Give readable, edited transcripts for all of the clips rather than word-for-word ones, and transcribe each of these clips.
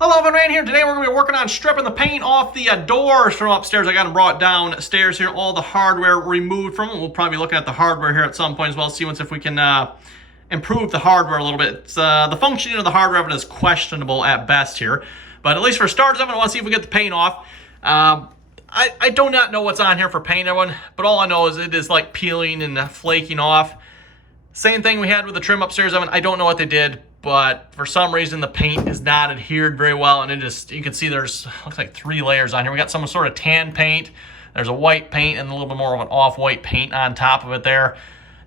Hello, everyone, here. Today we're going to be working on stripping the paint off the doors from upstairs. I got them brought downstairs here, all the hardware removed from them. We'll probably be looking at the hardware here at some point as well, see if we can improve the hardware a little bit. It's, the functioning of the hardware is questionable at best here, but at least for starters, I'm going to want to see if we get the paint off. I do not know what's on here for paint, everyone, but all I know is it is like peeling and flaking off. Same thing we had with the trim upstairs oven. I don't know what they did, but for some reason the paint is not adhered very well, and it just, you can see there's, looks like 3 layers on here. We got some sort of tan paint, there's a white paint, and a little bit more of an off-white paint on top of it there.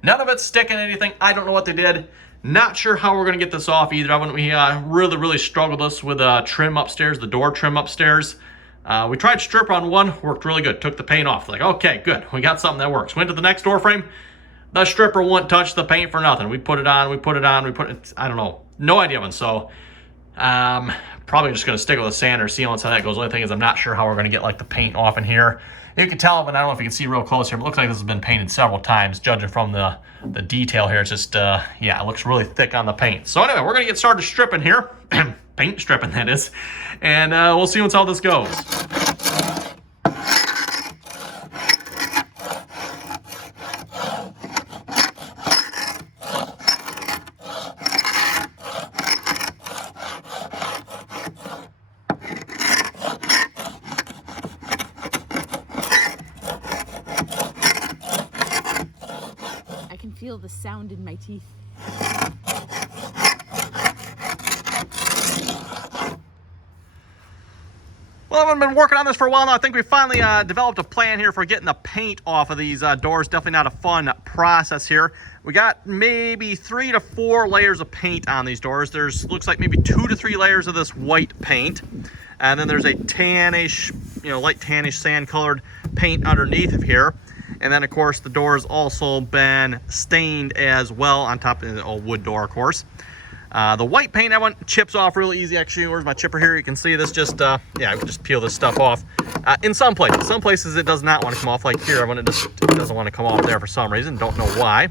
None of it's sticking anything. I don't know what they did. Not sure how we're gonna get this off either. We really struggled this with trim upstairs, the door trim upstairs. We tried stripper on one, worked really good, took the paint off. Like, okay, good, we got something that works. Went to the next door frame, the stripper wouldn't touch the paint for nothing. We put it on, I don't know, no idea. And so, probably just gonna stick with a sander, see how that goes. The only thing is I'm not sure how we're gonna get like the paint off in here. You can tell, but I don't know if you can see real close here, but it looks like this has been painted several times, judging from the detail here. It's just, yeah, it looks really thick on the paint. So anyway, we're gonna get started stripping here. Paint stripping, that is. And we'll see how this goes. Feel the sound in my teeth. Well, I've been working on this for a while now. I think we finally developed a plan here for getting the paint off of these doors. Definitely not a fun process here. We got maybe 3 to 4 layers of paint on these doors. There's, looks like maybe 2 to 3 layers of this white paint. And then there's a tannish, light tannish sand colored paint underneath of here. And then, of course, the door has also been stained as well on top of the wood door, of course. The white paint, that one chips off really easy. Actually, where's my chipper here? You can see this just, yeah, I can just peel this stuff off. In some places it does not want to come off, like here, when it just doesn't want to come off there for some reason. Don't know why.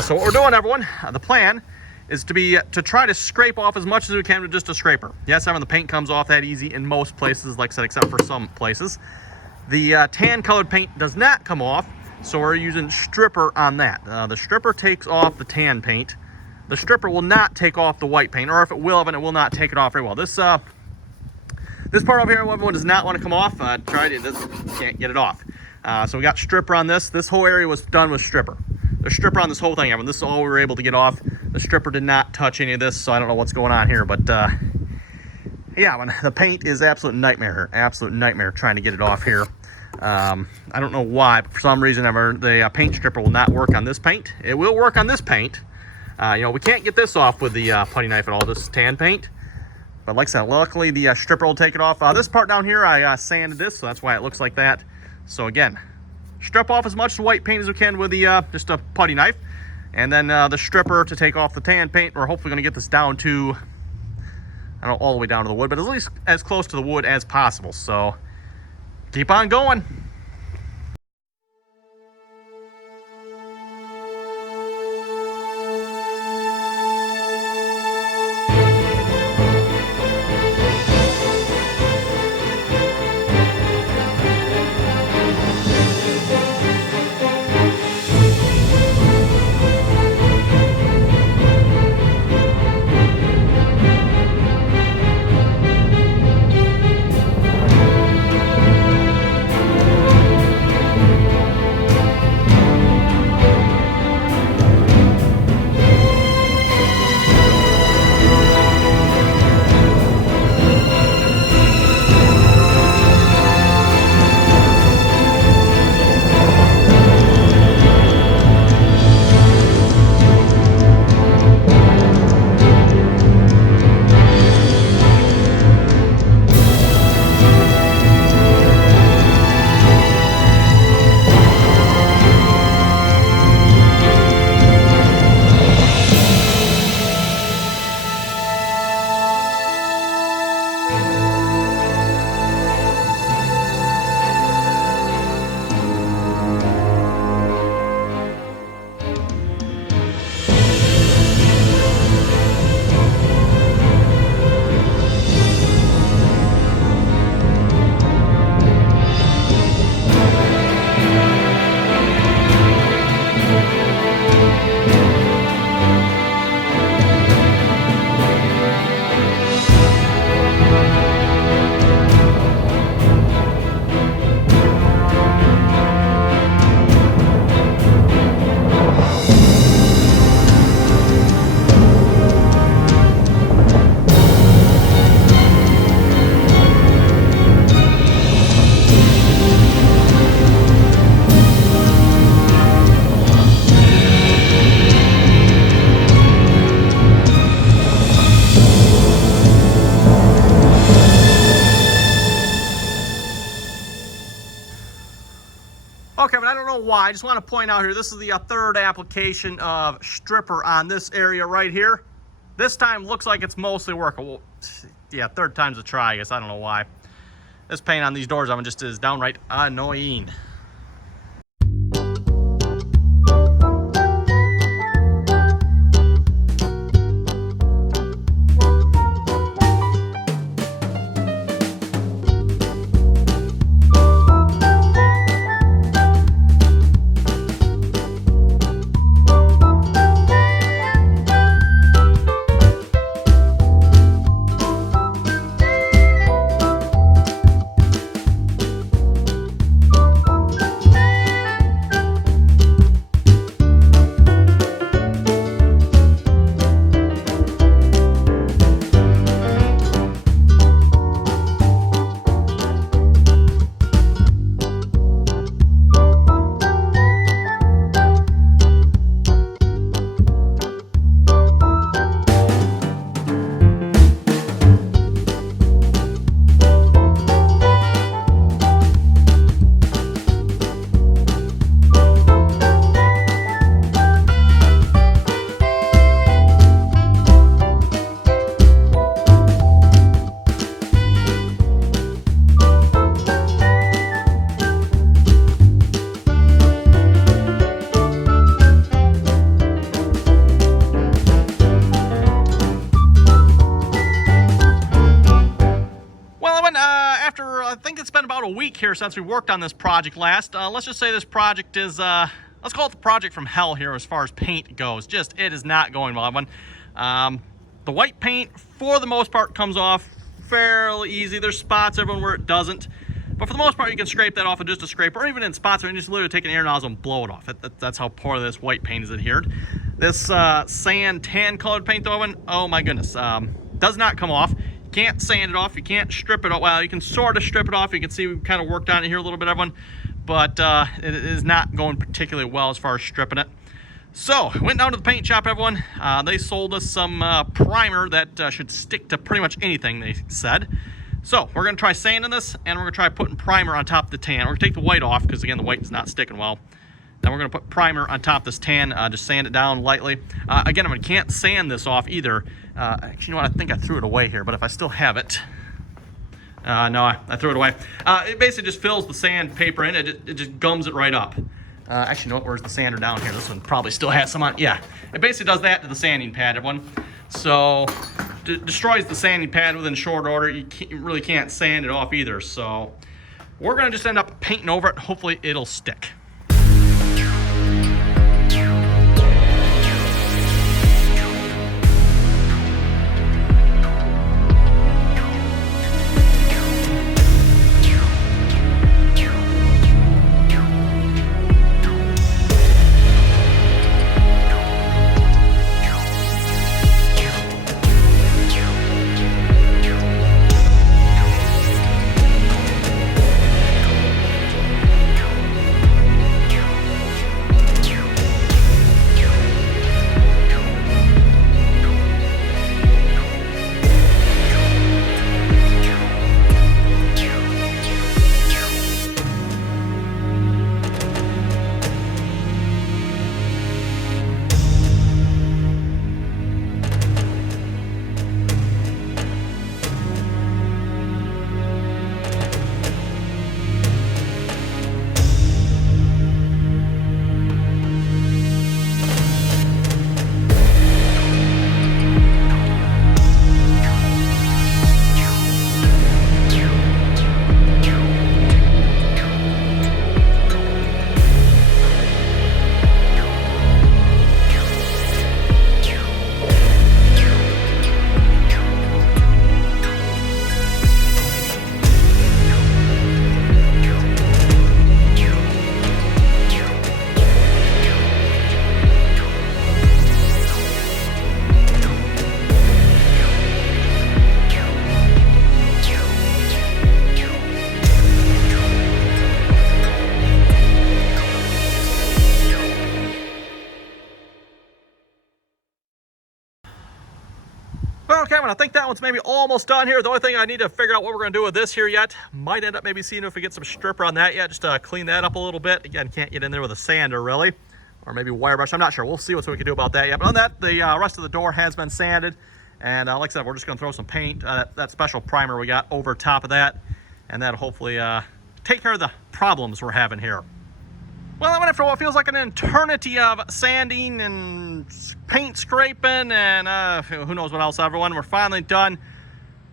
So what we're doing, everyone, the plan is to try to scrape off as much as we can with just a scraper. Yes, the paint comes off that easy in most places, like I said, except for some places. The tan colored paint does not come off, so we're using stripper on that. The stripper takes off the tan paint. The stripper will not take off the white paint, or if it will, then it will not take it off very well. This part over here, everyone does not want to come off. Tried it, this can't get it off. So we got stripper on this. This whole area was done with stripper. There's stripper on this whole thing, everyone. This is all we were able to get off. The stripper did not touch any of this, so I don't know what's going on here, but yeah, the paint is absolute nightmare. Absolute nightmare trying to get it off here. I don't know why, but for some reason the paint stripper will not work on this paint. It will work on this paint. We can't get this off with the putty knife at all, this tan paint. But like I said, luckily the stripper will take it off. This part down here, I sanded this, so that's why it looks like that. So again, strip off as much white paint as we can with the just a putty knife. And then the stripper to take off the tan paint. We're hopefully going to get this down to, I don't know, all the way down to the wood, but at least as close to the wood as possible. So keep on going. know why. I just want to point out here, this is the third application of stripper on this area right here. This time looks like it's mostly working. Well, yeah, third time's a try, I guess. I don't know why. This paint on these doors oven just is downright annoying. I think it's been about a week here since we worked on this project last. Let's just say this project is, let's call it the project from hell here as far as paint goes. Just, it is not going well. The white paint, for the most part, comes off fairly easy. There's spots everywhere where it doesn't. But for the most part, you can scrape that off with just a scraper, or even in spots where you can just literally take an air nozzle and blow it off. That's how poor this white paint is adhered. This sand tan colored paint though, oh my goodness, does not come off. You can't sand it off, you can't strip it off. Well, you can sort of strip it off. You can see we've kind of worked on it here a little bit, everyone, but it is not going particularly well as far as stripping it. So, went down to the paint shop, everyone. They sold us some primer that should stick to pretty much anything, they said. So, we're going to try sanding this, and we're going to try putting primer on top of the tan. We're going to take the white off, because again, the white is not sticking well. Then we're going to put primer on top of this tan, just sand it down lightly. Again, I can't sand this off either. Actually, you know what, I think I threw it away here, but if I still have it. No, I threw it away. It basically just fills the sandpaper in, it just gums it right up. Actually, you know what, where's the sander down here? This one probably still has some on. Yeah, it basically does that to the sanding pad, everyone. So, destroys the sanding pad within short order. You really can't sand it off either. So, we're going to just end up painting over it. Hopefully, it'll stick. Okay, I think that one's maybe almost done here. The only thing I need to figure out what we're going to do with this here yet. Might end up maybe seeing if we get some stripper on that yet, just to clean that up a little bit. Again, can't get in there with a sander really, or maybe wire brush. I'm not sure. We'll see what we can do about that yet. But on that, the rest of the door has been sanded. And like I said, we're just going to throw some paint, that special primer we got over top of that. And that'll hopefully take care of the problems we're having here. Well, I went after what feels like an eternity of sanding and paint scraping and who knows what else, everyone. We're finally done.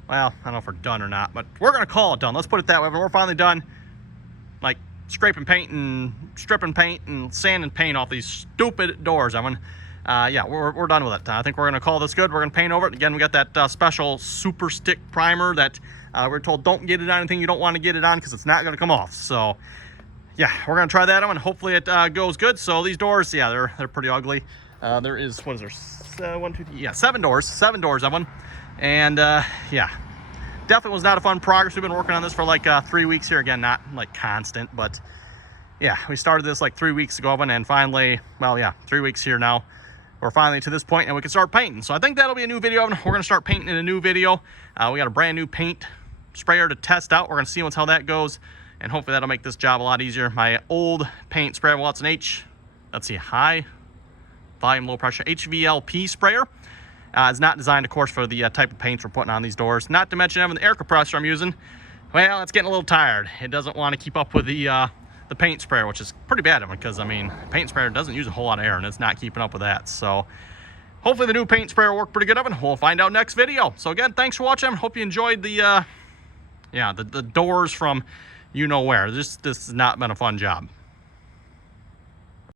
Well, I don't know if we're done or not, but we're going to call it done. Let's put it that way. But we're finally done, like, scraping paint and stripping paint and sanding paint off these stupid doors, everyone. Yeah, we're done with it. I think we're going to call this good. We're going to paint over it. Again, we got that special super stick primer that we're told don't get it on anything you don't want to get it on because it's not going to come off. So yeah, we're gonna try that one. Hopefully it goes good. So these doors, yeah, they're pretty ugly. There is, what is there? 1, 2, 3, yeah, 7 doors. 7 doors of them. And yeah, definitely was not a fun progress. We've been working on this for like 3 weeks here. Again, not like constant, but yeah, we started this like 3 weeks ago, and finally, well, yeah, 3 weeks here now. We're finally to this point, and we can start painting. So I think that'll be a new video. We're gonna start painting in a new video. We got a brand new paint sprayer to test out. We're gonna see how that goes. And hopefully that'll make this job a lot easier. My old paint sprayer, well, it's an high volume, low pressure HVLP sprayer. It's not designed, of course, for the type of paints we're putting on these doors. Not to mention having the air compressor I'm using. Well, it's getting a little tired. It doesn't want to keep up with the paint sprayer, which is pretty bad because, I mean, paint sprayer doesn't use a whole lot of air, and it's not keeping up with that. So hopefully the new paint sprayer will work pretty good, Evan. We'll find out next video. So again, thanks for watching. Hope you enjoyed the doors from you know where. This has not been a fun job.